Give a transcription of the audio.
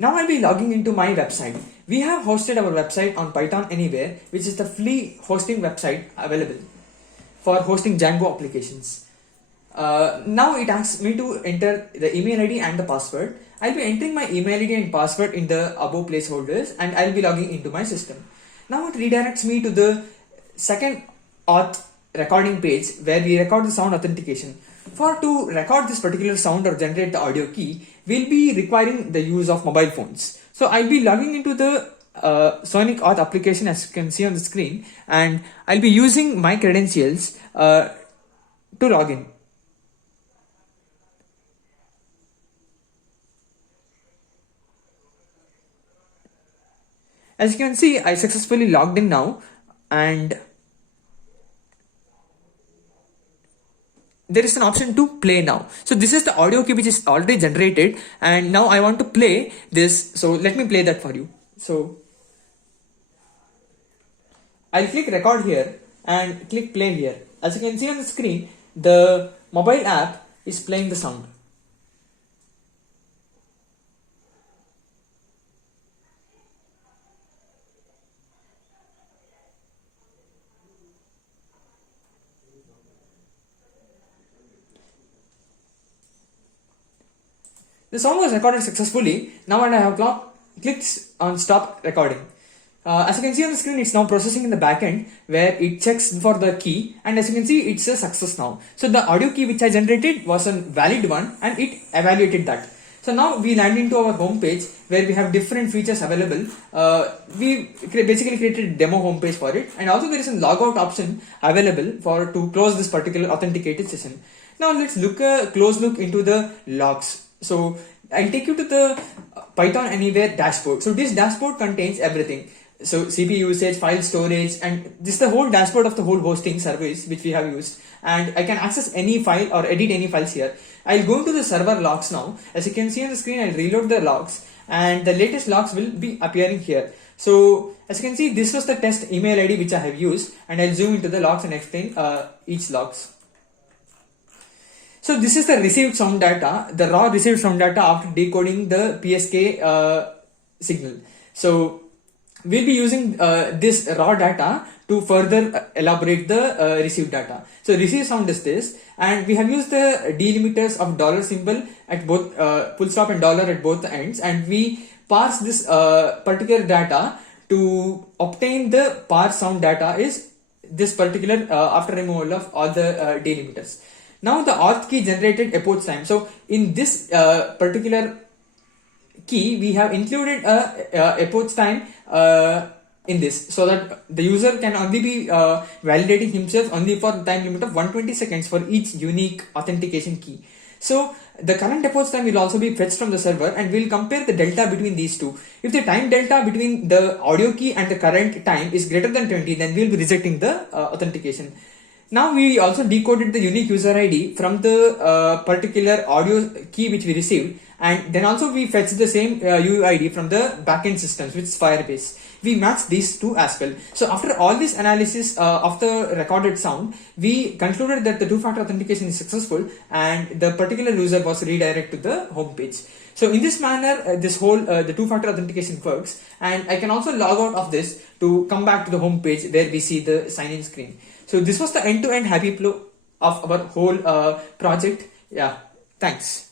Now I'll be logging into my website. We have hosted our website on Python Anywhere, which is the free hosting website available for hosting Django applications. Now it asks me to enter the email ID and the password. I'll be entering my email ID and password in the above placeholders, and I'll be logging into my system. Now it redirects me to the second auth recording page where we record the sound authentication. To record this particular sound or generate the audio key, we'll be requiring the use of mobile phones. So I'll be logging into the Sonic Auth application, as you can see on the screen, and I'll be using my credentials to log in. As you can see, I successfully logged in now, and there is an option to play now. So this is the audio key which is already generated, and now I want to play this. So let me play that for you. So I'll click record here and click play here. As you can see on the screen, the mobile app is playing the sound. The sound was recorded successfully. Now I have clicked on stop recording. As you can see on the screen, it's now processing in the backend where it checks for the key, and as you can see, it's a success now. So the audio key which I generated was a valid one, and it evaluated that. So now we land into our home page where we have different features available. We basically created a demo home page for it, and also there is a logout option available to close this particular authenticated session. Now let's look a close look into the logs. So I'll take you to the Python Anywhere dashboard. So this dashboard contains everything. So CPU usage, file storage, and this is the whole dashboard of the whole hosting service which we have used. And I can access any file or edit any files here. I'll go into the server logs now. As you can see on the screen, I'll reload the logs, and the latest logs will be appearing here. So as you can see, this was the test email ID which I have used, and I'll zoom into the logs and explain each logs. So this is the received sound data, the raw received sound data after decoding the PSK signal. So we'll be using this raw data to further elaborate the received data. So received sound is this, and we have used the delimiters of dollar symbol at both full stop and dollar at both ends, and we parse this particular data to obtain the parse sound data is this particular after removal of all the delimiters. Now the auth key generated epoch time. So in this particular key, we have included a epoch time in this, so that the user can only be validating himself only for the time limit of 120 seconds for each unique authentication key. So the current epoch time will also be fetched from the server, and we'll compare the delta between these two. If the time delta between the audio key and the current time is greater than 20, then we'll be rejecting the authentication. Now we also decoded the unique user ID from the particular audio key which we received, and then also we fetched the same UID from the backend systems, which is Firebase. We matched these two as well. So after all this analysis of the recorded sound, we concluded that the two-factor authentication is successful, and the particular user was redirected to the home page. So in this manner, this whole the two-factor authentication works, and I can also log out of this to come back to the home page where we see the sign-in screen. So this was the end-to-end happy flow of our whole project. Yeah, thanks.